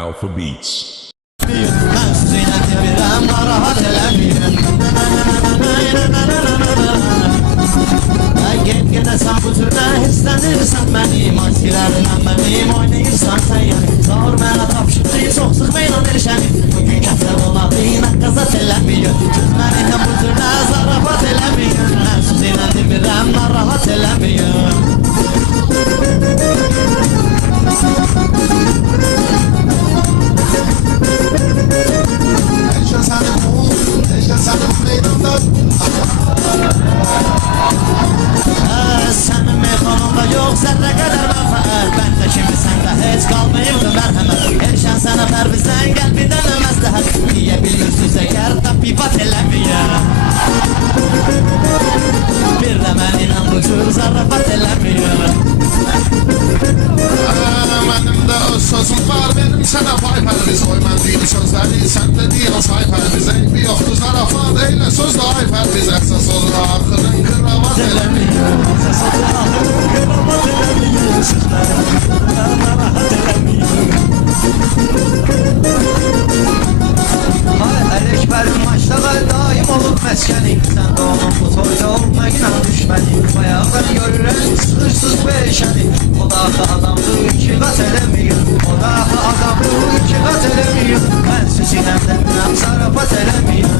Alpha Beats. Ben sizinle devirəm, narahat eləməyim. Gedəsən bu türdə hissənirsən mənim, askilərindən mənim oynayırsan sən yəni. Zor mənə tapşırdı, çox sıx meylan erişəni. Bugün kəflər oladı, nəqqazat eləməyim. Siz mənimlə bu türdə zarafat eləməyim. Ben sizinle devirəm, narahat eləməyim. Sənin meyxanında yox zərrə qədər mənfəət. Bəndə kimi səndə heç qalmayıbdı mərhəmət. Erişən sənə pərvizdən qəlbindən məsləhət. Niyə bilirsiniz əgər tapibat eləməyəm. Bir də mənimlə bu cür zarafat eləməyəm. Mənim də öz sözüm var, benim sənə pay pərviz. Oy mən deyim sözləri, sən də deyil say pərviz. Eybi yoxdur zarafat, eylə sözlə ay pərviz. Əsas olur axırın qıravat eləməyəm. Əsas olur axırın qıravat eləməyəm. Sizlərim narahat eləməyəm. Ələkbərin maçda daim olub məskəni. Sən də onun bu toyda olmaqla düşməni. Bayaqdan görürəm sıxırsız beşəni. O da axı adamdır, iki qat eləməyim. O da axı adamdır, iki qat eləməyim. Mən sizinlə demirəm, zarafat eləməyim.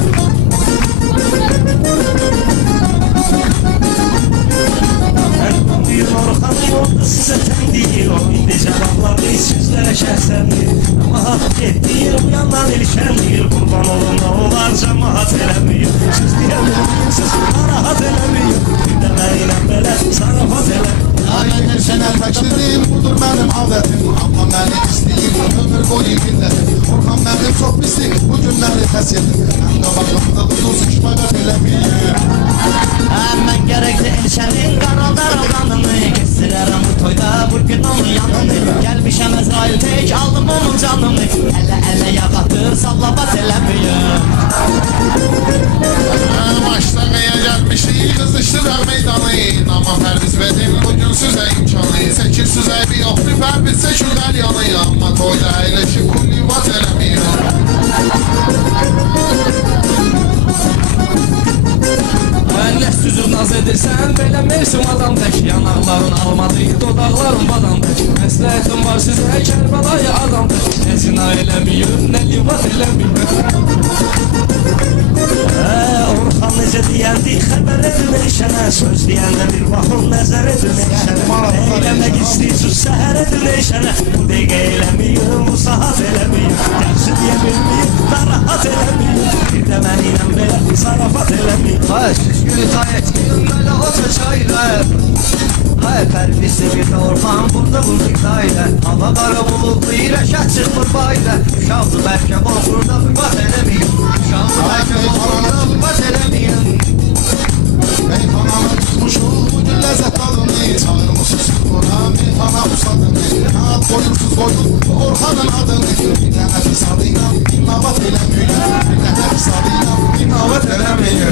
Bir Orxan yoldu sizə təndir. O indi cavabları sizlərə şəhsəndir. Amma haqq etdir, bu yandan ilişəndir. Qurban olun da olar cəmaat eləməyim. Siz deyəmirsiniz, narahat eləməyim. Bir də mənimlə belə zarafat eləməyim. Mənim sənə təklidim, budur mənim adətim. Amma məni istəyir, ömür boyu millətim. Orxan mənim çox pislik, bu günləri təs yedim. Həm qabaqlamda duduz, işbaqat eləməyim. Mən gərəkli elçənin qaraldar oranını. Kestirərəm bu toyda, bugün onun yanını. Gəlmişəm Əzrail tek, aldım onun canını. Ələ yağatır, sallabat eləməyim. Maçda qəyə gəlmişik, qızışdıraq meydanı. Amma pərviz verin, bugün sizə imkanı. Çəkir sizə bir yoxdur, pərviz çəkir qəlyanı. Amma toyda əyləşib, kullivat eləməyim. Nə süzür naz edirsən, belə mevsim adam tək. Yanaqların almadı, dodaqların badam tək. Məsləhətim var sizə, Kərbəlayı adam tək. Nə zina eləməyim, nə livat eləməyim. Orxan necə deyəndi, xəbər edin eşənə. Söz deyəndə bir baxın, nəzər edin eşənə. Eyləmək istəyirsiniz, səhər edin eşənə. Bu dəqiqə eləməyim, bu saat eləməyim. Yaxşı deyə bilməyim, narahat eləməyim. Bir də mənimlə belə zarafat eləməyim. Siz gülü tay etməyim, belə otur çayla. Pərvizli bir də Orxan, burada bulduqda ilə. Hava qara buludlu ilə, şət çıxmır bayla. Uşaqdı bəlkə qorxurda, qıvat eləməyim. Uşaqdı bəlkə qorxurda, qıvat eləməyim. Meyxananı tutmuşuq, bugün ləzzət adını. Çağırmışıq buna, meyxana usadını. Ad qoyursuz qoyun, Orxanın adını. Bir dənə pis adıyla, inavat eləməyim. Bir dənə pis adıyla, inavat eləməyim.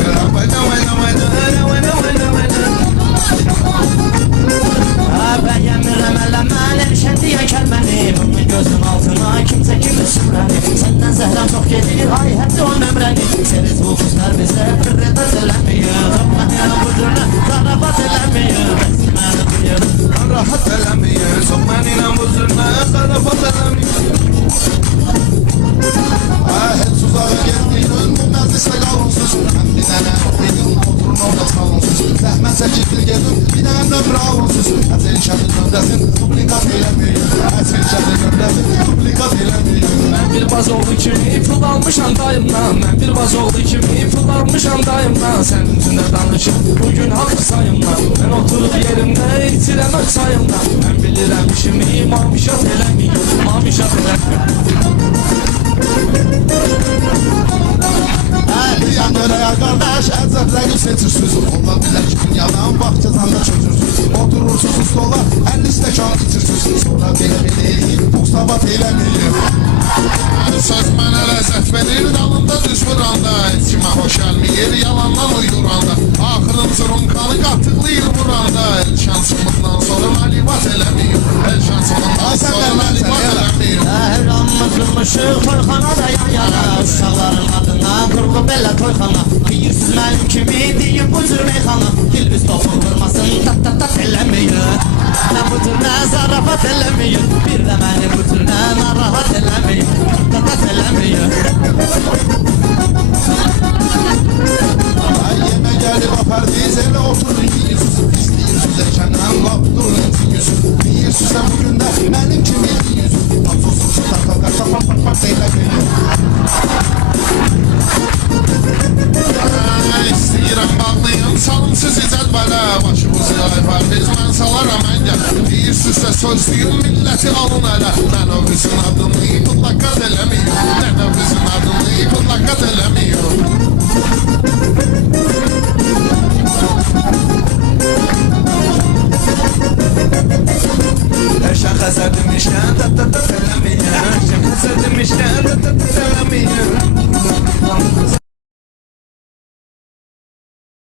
Bəyəmirəm eləmən, erişən deyən kəlməni. Bunun gözün altına kimsə kimi sümrəni. Səndən zəhrəm çox gedir, ay həddi o nömrəni. Seriz bu qızlar bizə pürrədat eləməyim. Mənə bu cürlə zarafat eləməyim. Bəs mənə duyur, Rahat eləməyim, çox mənimlə bu zülmə zarafat eləməyim. Heç uzağa getdiyin, bu məclisdə qalınsız. Mən bir dənə dedim, oturun orada salınsız. Zəhmət çəkirdir gedim, bir dənə nömrə alınsız. Əzəl şəhidin nömrəsin, duplikat eləməyim. Əzəl şəhidin nömrəsin, duplikat eləməyim. Mən bir baz oğlu kimi pul almışam dayımdan. Mən bir baz oğlu kimi pul almışam dayımdan. Sənin üstündə danışım, bugün haqq sayımdan. Mən oturub yerimdə, itirəm öz sayımdan. Mən bilirəm işimi, mamişat eləməyim. Mamişat eləməyim. Yan görəyə qardaş, əzəbləri seçirsiniz. Ola bilər ki, dünyadan vaxt cəzanda çözürsünüz. Oturursunuz stola, 50 stəkan içirsiniz. Sonra belə eləyib, buxsabat eləməyim. Söz mənə ləzzət verir, dalında düz vuranda. Heç kimə xoş gəlməyir, yalandan uyduranda. Axırın zırınqanı qatıqlayır vuranda. El şansımızdan sonra məlivat eləməyim. El şansımızdan sonra məlivat eləməyim. Əhramızın Oturmuşuq toyxanada yan yana Uşaqların adına qurulub belə toyxana Deyirsiz mənim kimi deyib bu cür meyxana Dilbiz topu vurmasın tat eləməyin Mən bu cür nə zarafat eləməyin Bir də məni bu cür nə narahat eləməyin Tat eləməyin Ay yeme gelip apardiz ele oturun yiyirsiniz İstəyirsiniz erkenden laf durun etiyorsunuz Deyirsiniz sen bugün de benim kimi yiyorsunuz Tapsızsız tak deylə benim İstəyirəm bağlayın çalımsız icədbələ Başımızı aypar biz mən salaram əngəl Deyirsinizsə sözlüyüm milləti alın ələ Nənəvizin adını ipıllaqat eləməyin Nənəvizin adını ipıllaqat eləməyin Eşən xəzər demişkən tat eləməyin Eşən xəzər